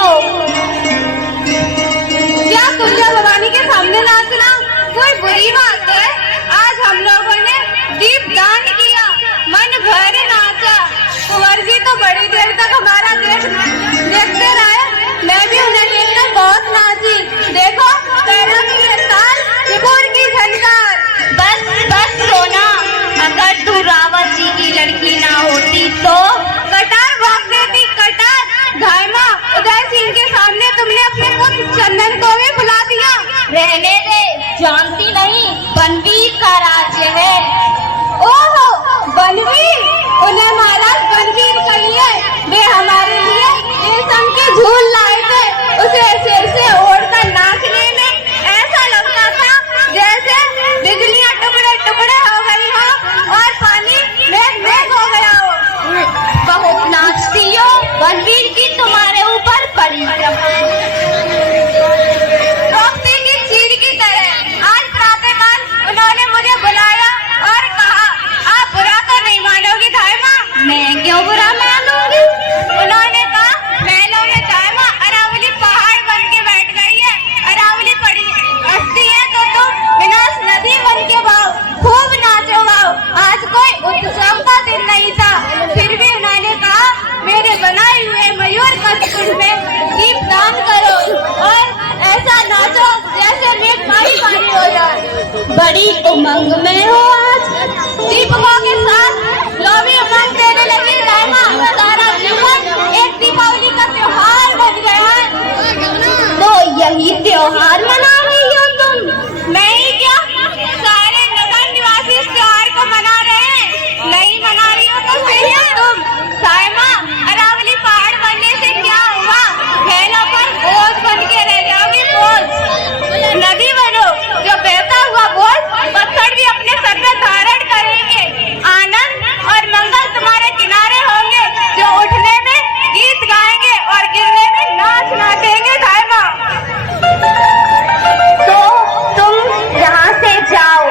हो। क्या कुंजा भवानी के सामने नाचना कोई बुरी बात है? आज हम लोगों ने दीप दान किया, मन भर नाचा। कुंवर जी तो बड़ी देर तक हमारा देखते रहे। मैं भी उन्हें देखकर बहुत नाची। देखो पैरों की ये ताल, त्रिपुर की झनकार। बस बस सोना, अगर तू रावत जी की लड़की ना होती तो कटार भोंक देती, कटार। धायमा, उदय सिंह के सामने तुमने अपने पुत्र चंदन को भी बुला दिया। रहने दे, जानती नहीं बनवीर का राज्य है। ओहो, बनवीर, उन्हें महाराज बनवीर कहिए। वे हमारे लिए रेशम के झूल लाए थे। उसे सिर से ओढ़कर नाचने में ऐसा लगता था जैसे बिजलियां टुकड़े टुकड़े हो गई हो और पानी मेघ मेघ हो गया हो। बहुत नाचती हो, बनवीर की तुम्हारे ऊपर पड़ी। रोकती की चीड़ की तरह आज प्रातःकाल उन्होंने मुझे बुलाया और कहा, आप बुरा तो नहीं मानोगी धायमा? मैं क्यों बुरा मानूंगी? उन्होंने कहा, महलों में धायमा अरावली पहाड़ बन के बैठ गई है। अरावली पड़ी हंसती है तो तुम विनाश नदी बन के बहाओ, खूब नाचो गाओ। आज कोई उत्सव का दिन नहीं था, फिर भी उन्होंने कहा, मेरे बनाए हुए मयूर कटकुट में दीप दान करो और ऐसा नाचो जैसे मेघ पानी पानी हो जाए। बड़ी उमंग में हो आज। दीपकों के साथ लोभी उमंग देने लगी धायमा। सारा जीवन एक दीपावली का त्योहार बन गया है। तो यही त्योहार मना रही हो तुम? मैं ही क्या, सारे नगर निवासी इस त्योहार को मना रहे हैं। नहीं मना रही हो तो सही है तुम। धायमा, अरावली पहाड़ बनने से क्या हुआ? महलों पर बोझ बन के रह जाओगी, बोझ। नदी बनो जो बहता हुआ बोझ पत्थर भी अपने सर पे धारण करेंगे। आनंद और मंगल तुम्हारे किनारे होंगे, जो उठने में गीत गाएंगे और गिरने में नाच नाचेंगे धायमा। तो तुम यहाँ से जाओ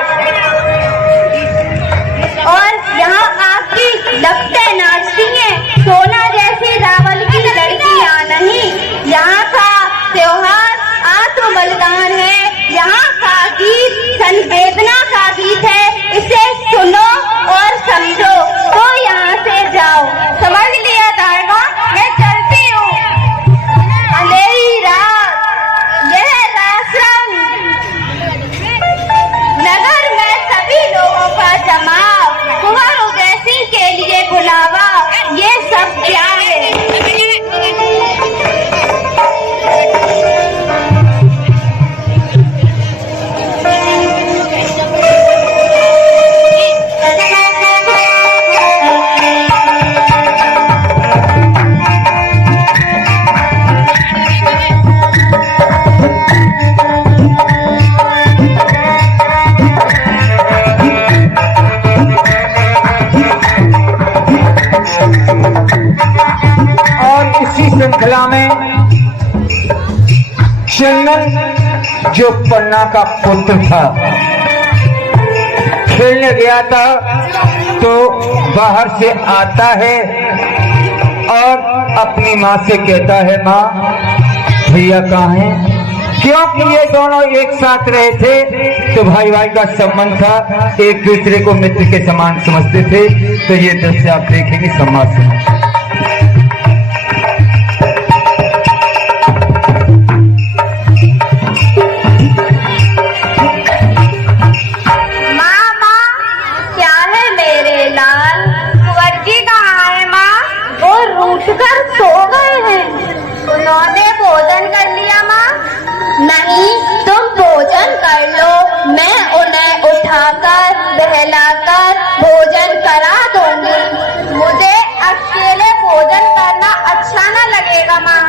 और यहाँ आपकी लपटें नाचती हैं। सोना जैसी रावल की लड़कियाँ नहीं। यहाँ का त्योहार आत्म बलिदान है। यहाँ का गीत संवेदना का गीत है। इसे सुनो और समझो। तो यहाँ से जाओ। समझ लिया धायमा, मैं चलती हूँ। अंधेरी रात, यह रास रंग, नगर में सभी लोगों का जमाव, कुंवर उदय सिंह के लिए बुलावा, ये सब क्या है? श्रृंखला में चंदन जो पन्ना का पुत्र था, खेलने गया था तो बाहर से आता है और अपनी माँ से कहता है, माँ भैया कहाँ हैं? क्योंकि ये दोनों एक साथ रहे थे तो भाई भाई का संबंध था, एक दूसरे को मित्र के समान समझते थे। तो ये दृश्य आप देखेंगे, सम्मान से। उन्होंने भोजन कर लिया माँ? नहीं, तुम भोजन कर लो, मैं उन्हें उठाकर बहलाकर भोजन करा दूंगी। मुझे अकेले भोजन करना अच्छा न लगेगा माँ।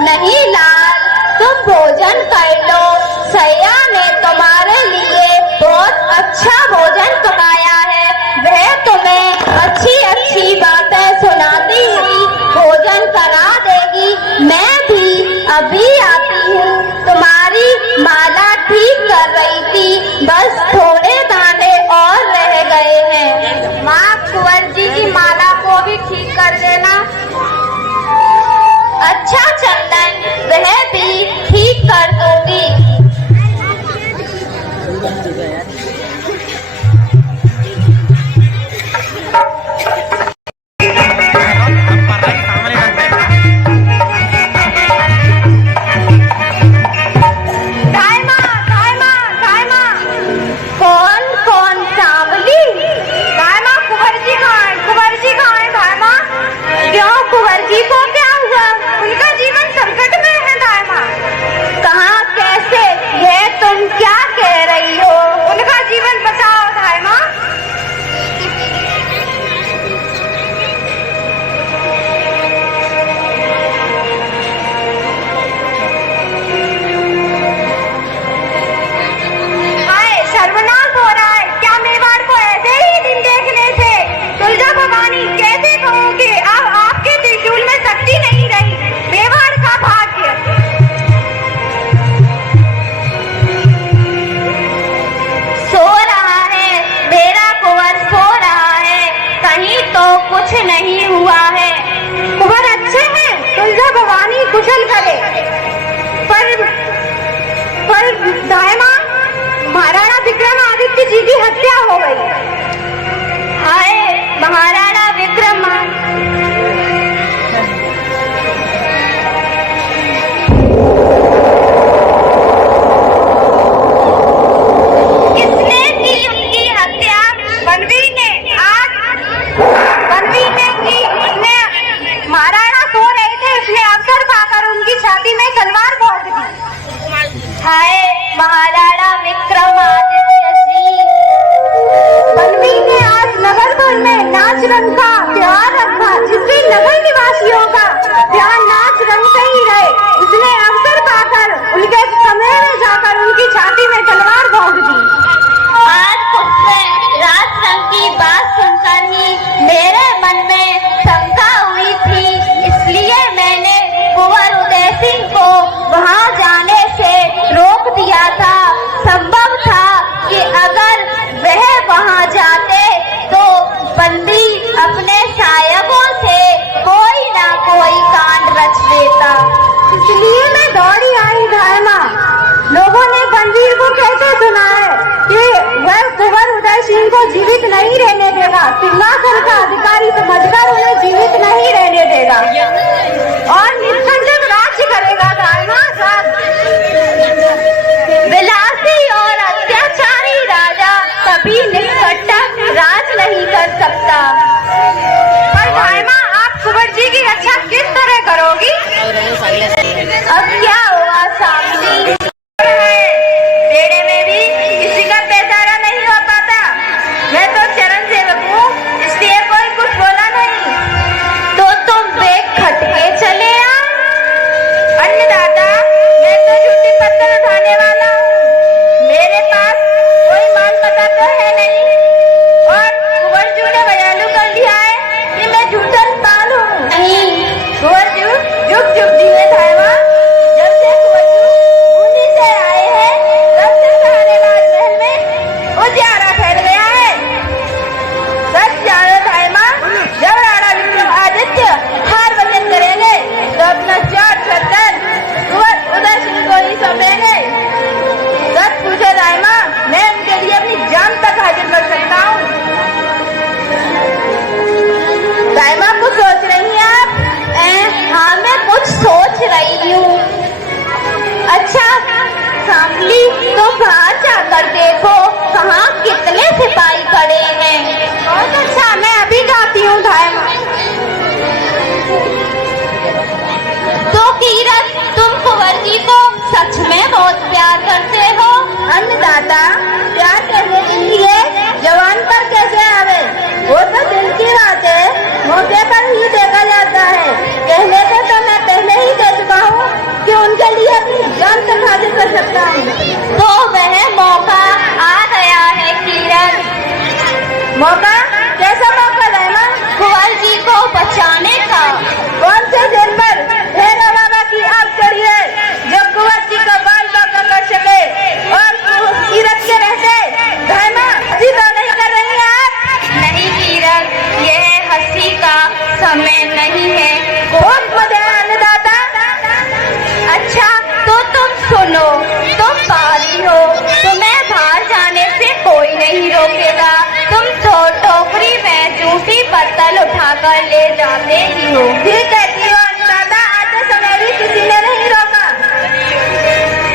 नहीं लाल, तुम भोजन कर लो, सैया ने तुम्हारे लिए बहुत अच्छा भोजन पकाया है। वह तुम्हें अच्छी अच्छी बातें सुनाती हुई भोजन करा देगी। मैं भी अभी आती हूँ। तुम्हारी माला ठीक कर रही थी, बस थोड़े दाने और रह गए हैं। माँ, कुंवर जी की माला को भी ठीक कर देना। अच्छा चंदन, कुंवरजी जी की हत्या हो गई। हाय महाराणा विक्रमादित्य, किसने की उनकी हत्या? बनवी ने। आज बनवी ने की। उसने, महाराणा सो रहे थे, उसने अवसर पाकर उनकी छाती में तलवार भोंक दी। हाय महाराणा विक्रमादित्य जी, बनवी ने आज नगर भर में नाच रंग का त्योहार रखा, जिससे नगर निवासियों का ध्यान नाच रंग से ही रहे। उसने अवसर पाकर उनके कमरे में जाकर उनकी छाती में तलवार भोंक दी। आज उसने राज रंग की बात सुनकर ही मेरे मन में शंका हुई थी, इसलिए मैंने कुंवर उदय सिंह को वहां जाने से रोक दिया था। संभव था कि अगर वह वहां जाते तो बंदी अपने सायबों से कोई ना कोई कांड रच देता, इसलिए मैं दौड़ी आई। धायमा, लोगों ने बंदी को कहते सुना है कि वह कुंवर उदय सिंह को जीवित नहीं रहने देगा, सिंहासन का अधिकारी समझकर उन्हें जीवित नहीं रहने देगा और निष्कंटक राज्य करेगा। धायमा, विलासी और अत्याचारी राजा कभी निष्कंटक राज नहीं कर सकता। पर धायमा, आप कुंवर जी की रक्षा किस तरह करोगी? अब क्या होगा सामने, बेड़े में भी किसी का पैसारा नहीं हो पाता। मैं तो चरण सेवक हूँ, इसलिए कोई कुछ बोला नहीं। तो तुम बेग खटके चले आओ। अन्नदाता, मैं तो झूठी पत्थर उठाने वाला हूँ, मेरे पास कोई मान पता तो है नहीं, और कुंवरजू ने बयालू कर दिया है कि मैं झूठन पाल हूँ। नहीं कुंवरजू, झुक झुक जीवे धायमा, जब से कुंवरजू बूंदी से आए हैं तब से सारे राजमहल में उजियारा फैल गया है। सच जानो धायमा, जब राणा विक्रमादित्य हार वचन करेंगे तो अपना चार सत्तर कुंवर उदय सिंह को ही सौंपेंगे। सच पूछे धायमा, मैं उनके लिए अपनी जान तक हाजिर कर सकता हूँ। धायमा, कुछ सोच रही हैं आप? हाँ, मैं कुछ सोच रही हूँ। अच्छा सांभली, तो बाहर जाकर देखो कहाँ कितने सिपाही खड़े हैं। बहुत अच्छा, मैं अभी जाती हूँ धायमा। तो कीरत, तुम कुंवर जी को सच में बहुत प्यार करते हो? अन्नदाता, प्यार करने के लिए जवान पर कैसे आवे, वो तो दिल की बात है, मौके पर ही देखा जाता है। कहने को तो मैं पहले ही कह चुका हूँ कि उनके लिए अपनी जान तक हाजिर कर सकता हूँ। तो वह मौका आ गया है कीरत। मौका? कैसा मौका धायमा? कुंवर जी को बचाने का। कौन से दिन पर भैरव बाबा की आग चढ़ी है, जब कुंवर जी का बाल बाका कर सके और कीरत के रहते? धायमा, हंसी तो नहीं कर रही हैं आप? नहीं कीरत, यह हंसी का समय नहीं है। बहुत मजा है अन्नदाता। अच्छा तो तुम सुनो, तुम बारी हो, तुम्हें बाहर जाने से कोई नहीं रोकेगा। तुम तो टोकरी में झूठी पत्तल उठाकर ले जाते ही हो। ठीक कहती हो अन्नदाता, आते समय भी किसी ने नहीं रोका।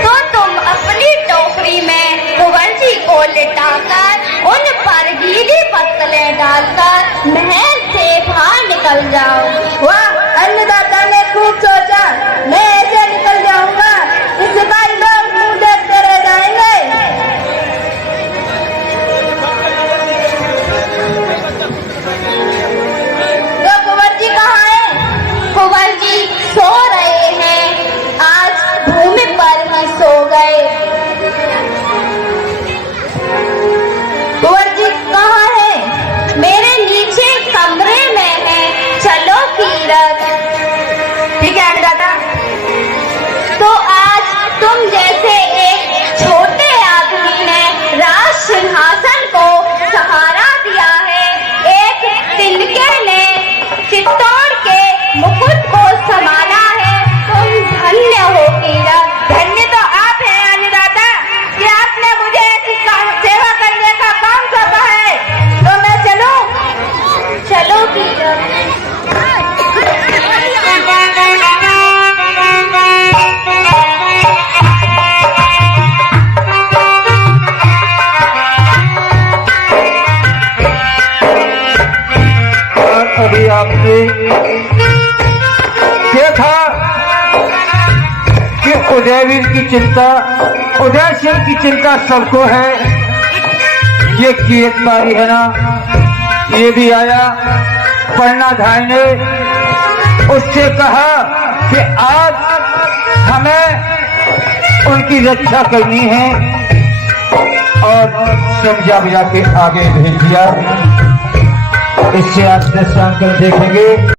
तो तुम अपनी टोकरी में कुंवर जी को लिटाकर उन पर गीली पत्तलें डालकर महल से बाहर निकल जाओ। वाह, अन्नदाता ने खूब सोचा, मैं ऐसे निकल जाऊंगा कि सिपाही लोग मुंह देखते रह जाएंगे। तो कुंवर जी कहाँ हैं? कुंवर जी सो रहे हैं, आज भूमि पर ही सो गए। कुंवर जी कहाँ हैं? मेरे नीचे कमरे में है, चलो के देखा कि उदयवीर की चिंता, उदय सिंह की चिंता सबको है। ये कीर्तकारी है ना, ये भी आया। पन्नाधाय ने उससे कहा कि आज हमें उनकी रक्षा करनी है और समझा बुझा के आगे भेज दिया। इससे आप दृष्टांत कर देखेंगे